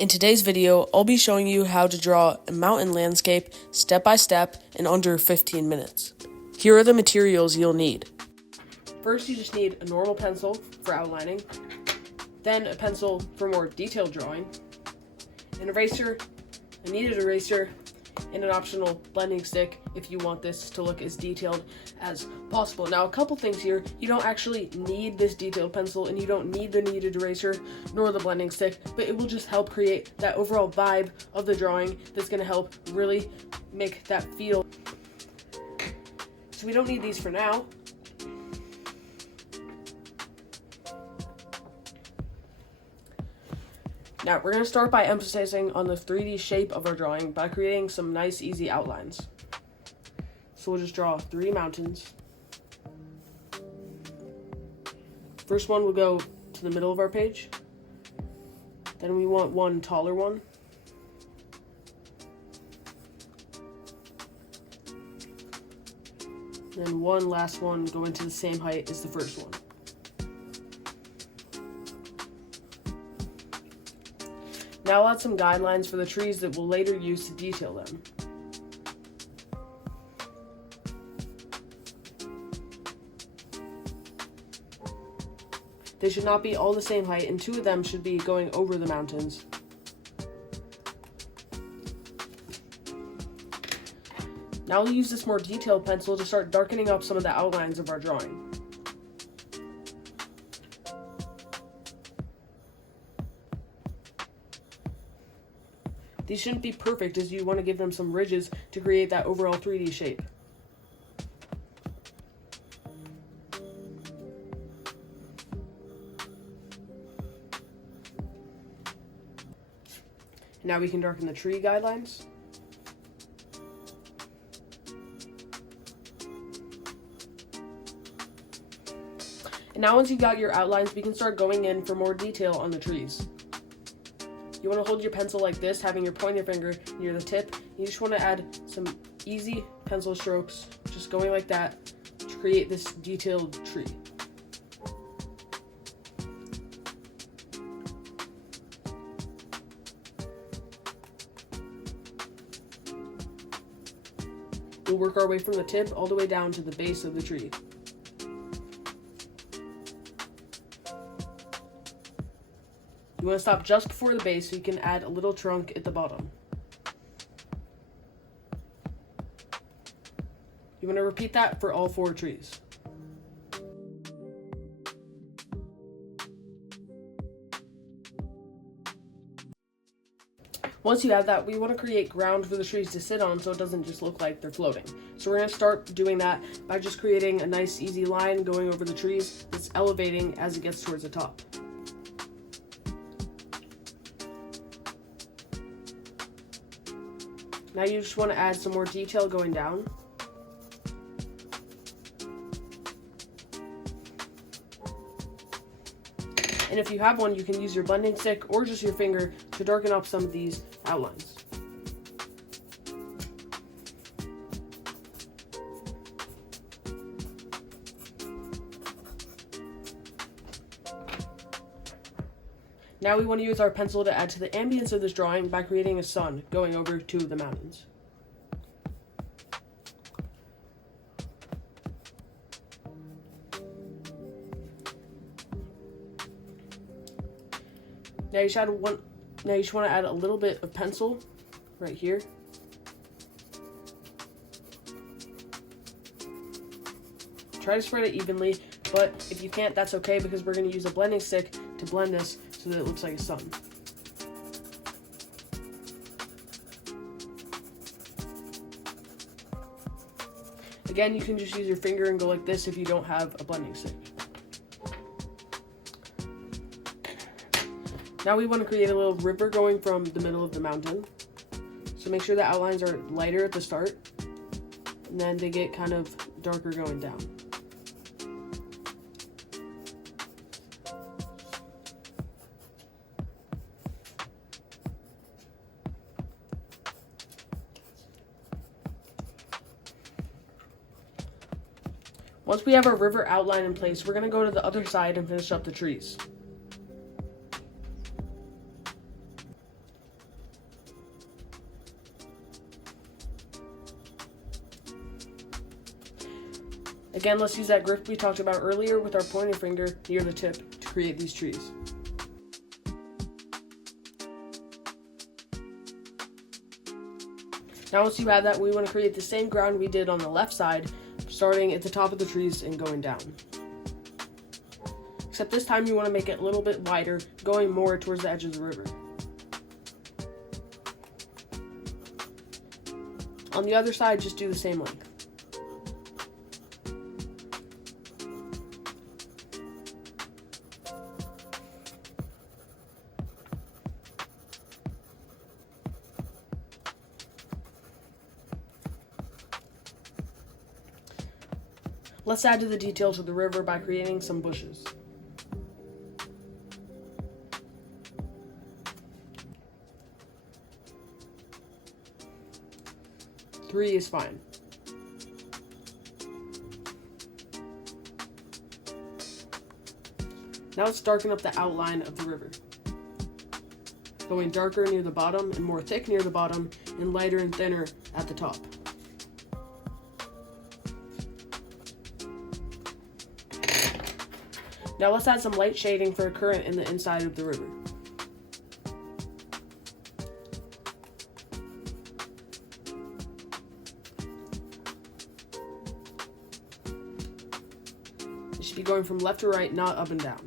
In today's video, I'll be showing you how to draw a mountain landscape step by step in under 15 minutes. Here are the materials you'll need. First, you just need a normal pencil for outlining, then a pencil for more detailed drawing, an eraser, a kneaded eraser, and an optional blending stick if you want this to look as detailed as possible. Now, a couple things here. You don't actually need this detailed pencil, and you don't need the kneaded eraser nor the blending stick, but it will just help create that overall vibe of the drawing that's going to help really make that feel. So we don't need these for now. Now, we're going to start by emphasizing on the 3D shape of our drawing by creating some nice, easy outlines. So we'll just draw 3 mountains. First one will go to the middle of our page. Then we want one taller one. Then one last one going to the same height as the first one. Now I'll add some guidelines for the trees that we'll later use to detail them. They should not be all the same height, and 2 of them should be going over the mountains. Now we'll use this more detailed pencil to start darkening up some of the outlines of our drawing. These shouldn't be perfect, as you want to give them some ridges to create that overall 3D shape. Now we can darken the tree guidelines. And now once you've got your outlines, we can start going in for more detail on the trees. You want to hold your pencil like this, having your pointer finger near the tip. You just want to add some easy pencil strokes, just going like that, to create this detailed tree. We'll work our way from the tip all the way down to the base of the tree. You want to stop just before the base so you can add a little trunk at the bottom. You want to repeat that for all 4 trees. Once you have that, we want to create ground for the trees to sit on so it doesn't just look like they're floating. So we're going to start doing that by just creating a nice easy line going over the trees that's elevating as it gets towards the top. Now you just want to add some more detail going down. And if you have one, you can use your blending stick or just your finger to darken up some of these outlines. Now we want to use our pencil to add to the ambience of this drawing by creating a sun going over 2 of the mountains. Now you just want to add a little bit of pencil right here. Try to spread it evenly, but if you can't, that's okay, because we're going to use a blending stick to blend this so that it looks like a sun. Again, you can just use your finger and go like this if you don't have a blending stick. Now we want to create a little river going from the middle of the mountain. So make sure the outlines are lighter at the start, and then they get kind of darker going down. Once we have our river outline in place, we're going to go to the other side and finish up the trees. Again, let's use that grip we talked about earlier with our pointer finger near the tip to create these trees. Now once you have that, we want to create the same ground we did on the left side, starting at the top of the trees and going down. Except this time you want to make it a little bit wider, going more towards the edge of the river. On the other side, just do the same length. Let's add to the details of the river by creating some bushes. Three is fine. Now let's darken up the outline of the river, going darker near the bottom and more thick near the bottom and lighter and thinner at the top. Now let's add some light shading for a current in the inside of the river. It should be going from left to right, not up and down.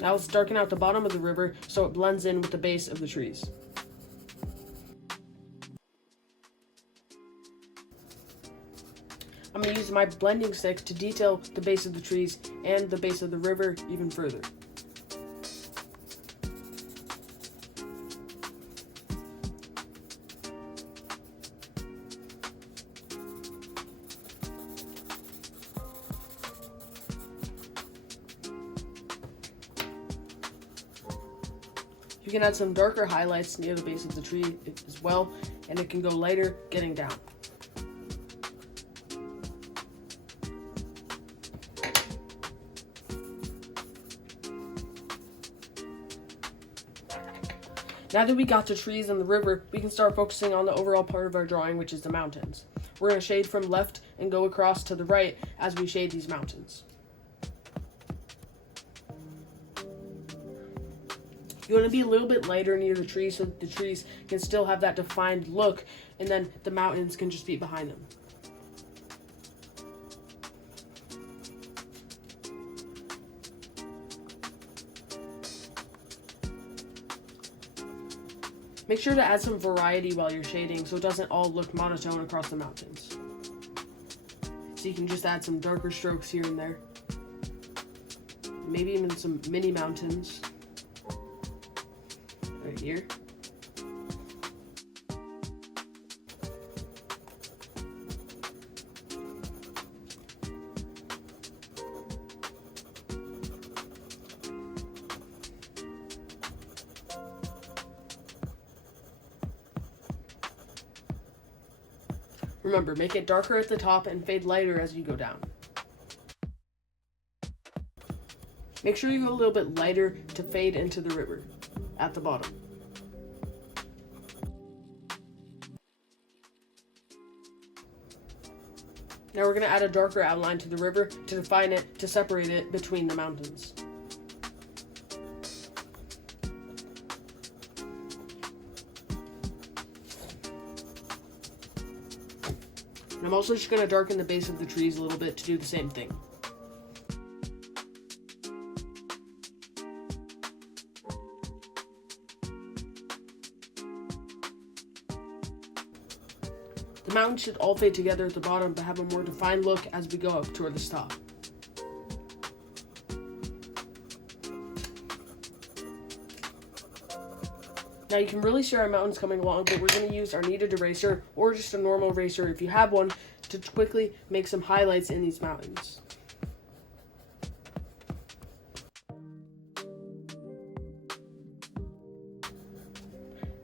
Now let's darken out the bottom of the river so it blends in with the base of the trees. I'm going to use my blending stick to detail the base of the trees and the base of the river even further. You can add some darker highlights near the base of the tree as well, and it can go lighter getting down. Now that we got the trees and the river, we can start focusing on the overall part of our drawing, which is the mountains. We're going to shade from left and go across to the right as we shade these mountains. You want to be a little bit lighter near the trees so that the trees can still have that defined look, and then the mountains can just be behind them. Make sure to add some variety while you're shading so it doesn't all look monotone across the mountains. So you can just add some darker strokes here and there. Maybe even some mini mountains. Right here. Remember, make it darker at the top and fade lighter as you go down. Make sure you go a little bit lighter to fade into the river at the bottom. Now we're going to add a darker outline to the river to define it, to separate it between the mountains. And I'm also just going to darken the base of the trees a little bit to do the same thing. The mountains should all fade together at the bottom but have a more defined look as we go up toward the top. Now you can really see our mountains coming along, but we're going to use our kneaded eraser or just a normal eraser if you have one to quickly make some highlights in these mountains.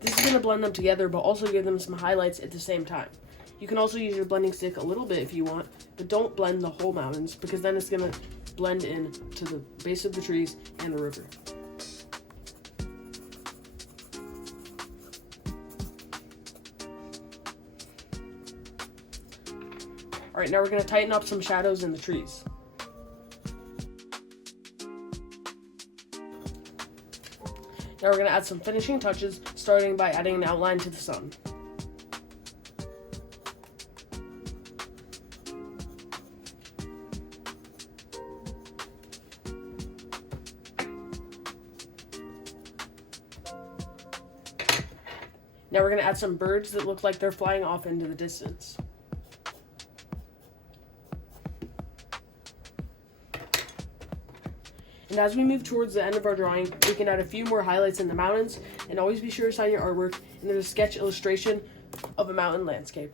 This is going to blend them together but also give them some highlights at the same time. You can also use your blending stick a little bit if you want, but don't blend the whole mountains because then it's going to blend in to the base of the trees and the river. Alright, now we're going to tighten up some shadows in the trees. Now we're going to add some finishing touches, starting by adding an outline to the sun. Now we're going to add some birds that look like they're flying off into the distance. And as we move towards the end of our drawing, we can add a few more highlights in the mountains, and always be sure to sign your artwork, and there's a sketch illustration of a mountain landscape.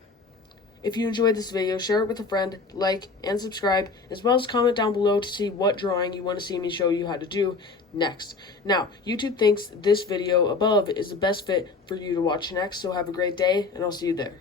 If you enjoyed this video, share it with a friend, like, and subscribe, as well as comment down below to see what drawing you want to see me show you how to do next. Now, YouTube thinks this video above is the best fit for you to watch next, so have a great day, and I'll see you there.